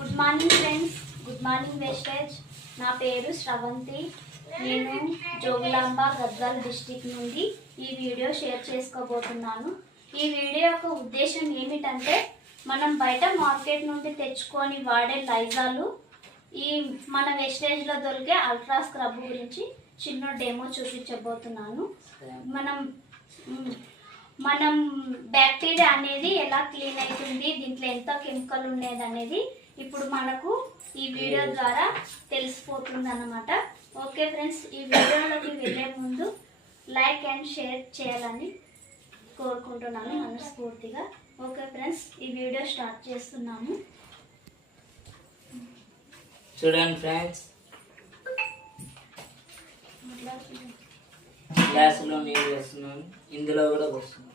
Good morning friends, good morning wastage. నా పేరు శ్రవంతి. నేను జోగులాంబ గద్వాల్ డిస్టిక్ నుండి ఈ వీడియో షేర్ చేసుకోబోతున్నాను. ఈ వీడియో యొక్క ఉద్దేశం ఏమిటంటే, మనం బయట మార్కెట్ నుండి తెచ్చుకొని వాడే లైజాలు ఈ మన వేస్టేజ్లో దొరికే అల్ట్రా స్క్రబ్ గురించి చిన్న డెమో చూపించబోతున్నాను. మనం బ్యాక్టీరియా అనేది ఎలా క్లీన్ అవుతుంది, దీంట్లో ఎంత కెమికల్ ఉండేది అనేది ఇప్పుడు మనకు ఈ వీడియో ద్వారా తెలిసిపోతుంది అన్నమాట. ఓకే ఫ్రెండ్స్, ఈ వీడియోలోకి వెళ్ళే ముందు లైక్ అండ్ షేర్ చేయాలని కోరుకుంటున్నాను మనస్ఫూర్తిగా. ఓకే ఫ్రెండ్స్, ఈ వీడియో స్టార్ట్ చేస్తున్నాము. చూడండి ఫ్రెండ్స్, గ్లాసులో నీళ్ళు వేస్తున్నాను, ఇందులో కూడా వస్తుంది.